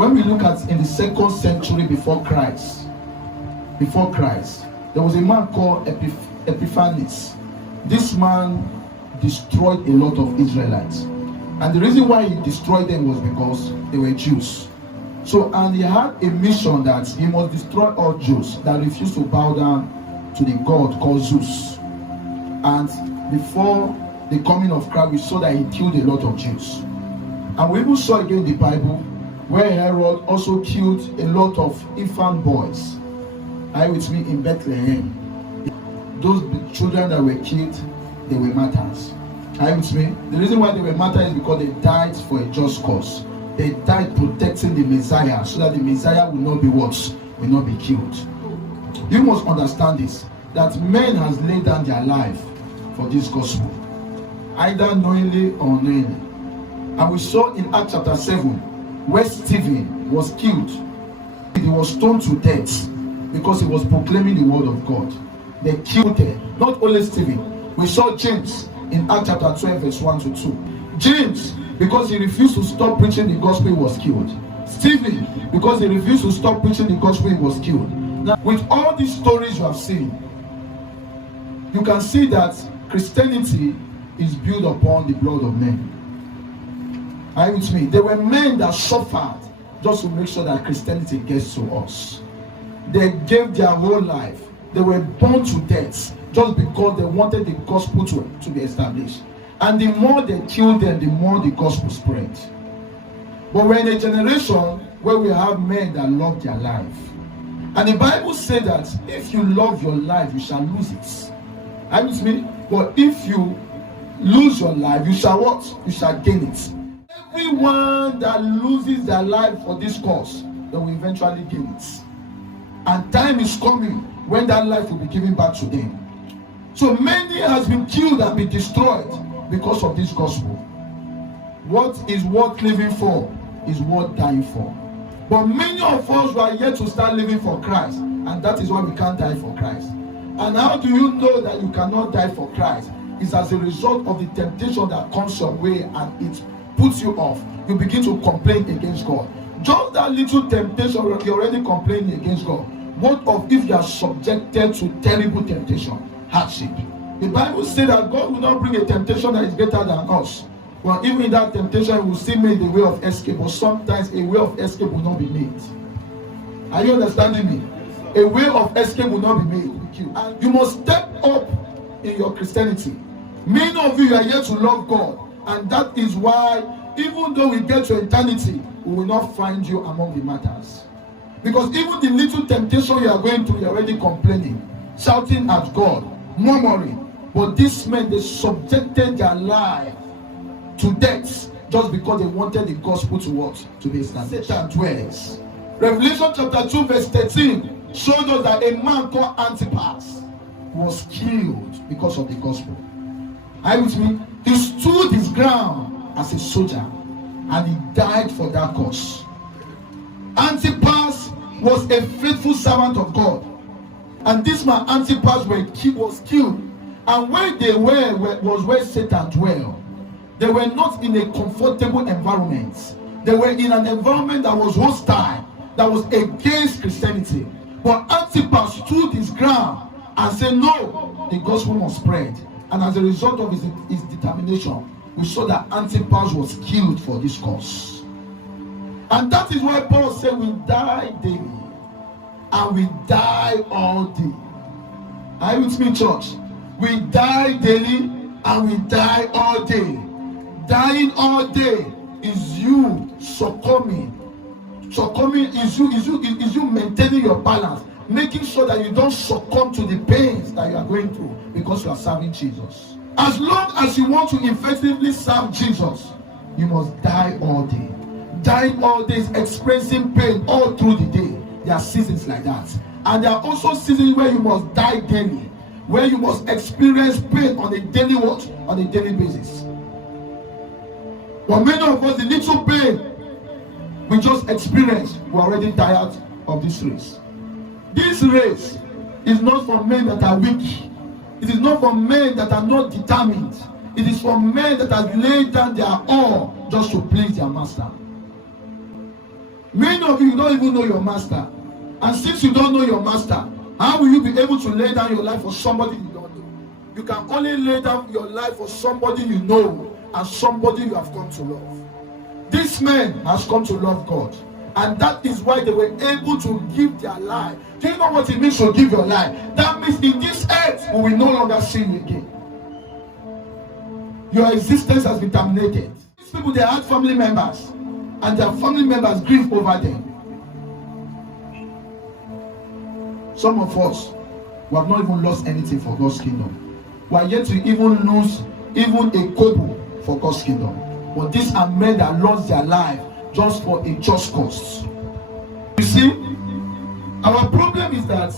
When we look at in the 2nd century before Christ, there was a man called Epiphanes. This man destroyed a lot of Israelites. And the reason why he destroyed them was because they were Jews. So, and he had a mission that he must destroy all Jews that refused to bow down to the god called Zeus. And before the coming of Christ, we saw that he killed a lot of Jews. And we even saw again in the Bible where Herod also killed a lot of infant boys. Are you with me? In Bethlehem. Those children that were killed, they were martyrs. Are you with me? The reason why they were martyrs is because they died for a just cause. They died protecting the Messiah so that the Messiah will not be what? Will not be killed. You must understand this, that men has laid down their life for this gospel, either knowingly or unknowingly. And we saw in Acts chapter 7 where Stephen was killed. He was stoned to death because he was proclaiming the word of God. They killed him. Not only Stephen. We saw James in Acts chapter 12 verse 1 to 2. James, because he refused to stop preaching the gospel, he was killed. Stephen, because he refused to stop preaching the gospel, he was killed. Now, with all these stories you have seen, you can see that Christianity is built upon the blood of men. Are you with me? There were men that suffered just to make sure that Christianity gets to us. They gave their whole life. They were born to death just because they wanted the gospel to be established. And the more they killed them, the more the gospel spread. But we're in a generation where we have men that love their life. And the Bible says that if you love your life, you shall lose it. Are you with me? But if you lose your life, you shall what? You shall gain it. Everyone that loses their life for this cause, they will eventually gain it. And time is coming when that life will be given back to them. So many has been killed and been destroyed because of this gospel. What is worth living for is worth dying for. But many of us were yet to start living for Christ, and that is why we can't die for Christ. And how do you know that you cannot die for Christ? It's as a result of the temptation that comes your way and it puts you off. You begin to complain against God. Just that little temptation, you're already complaining against God. What of if you are subjected to terrible temptation, hardship? The Bible says that God will not bring a temptation that is greater than us. But even in that temptation, we will still make the way of escape. But sometimes a way of escape will not be made. Are you understanding me? A way of escape will not be made. And you must step up in your Christianity. Many of you are here to love God. And that is why, even though we get to eternity, we will not find you among the martyrs. Because even the little temptation you are going through, you're already complaining, shouting at God, murmuring. But these men, they subjected their life to death just because they wanted the gospel to what? To be established. Satan dwells. Revelation chapter 2 verse 13 showed us that a man called Antipas was killed because of the gospel. Are you with me? He stood his ground as a soldier and he died for that cause. Antipas was a faithful servant of God. And this man Antipas was killed. And where they was where Satan dwelled. They were not in a comfortable environment. They were in an environment that was hostile, that was against Christianity. But Antipas stood his ground and said, no, the gospel must spread. And as a result of his determination, we saw that Antipas was killed for this cause. And that is why Paul said we die daily and we die all day. Are you with me, church? We die daily and we die all day. Dying all day is you succumbing. Succumbing is you maintaining your balance, making sure that you don't succumb to the pains that you are going through because you are serving Jesus. As long as you want to effectively serve Jesus, you must die all day. Dying all day is experiencing pain all through the day. There are seasons like that. And there are also seasons where you must die daily, where you must experience pain on a daily watch, on a daily basis. But many of us, the little pain we just experienced, we're already tired of this race. This race is not for men that are weak. It is not for men that are not determined. It is for men that have laid down their all just to please their master. Many of you don't even know your master. And since you don't know your master, how will you be able to lay down your life for somebody you don't know? You can only lay down your life for somebody you know and somebody you have come to love. This man has come to love God. And that is why they were able to give their life. Do you know what it means to give your life? That means in this earth, we will no longer sin again. Your existence has been terminated. These people, they had family members, and their family members grieve over them. Some of us, we have not even lost anything for God's kingdom. We are yet to even lose even a kobo for God's kingdom. But these are men that lost their life just for a just cause. You see, our problem is that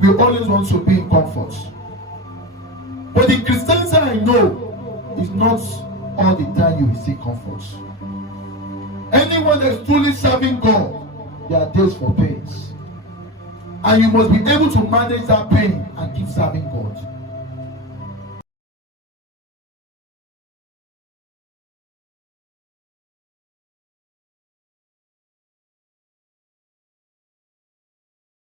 we always want to be in comfort. But the Christianity I know is not all the time you will see comfort. Anyone that's truly serving God, there are days for pains. And you must be able to manage that pain and keep serving God.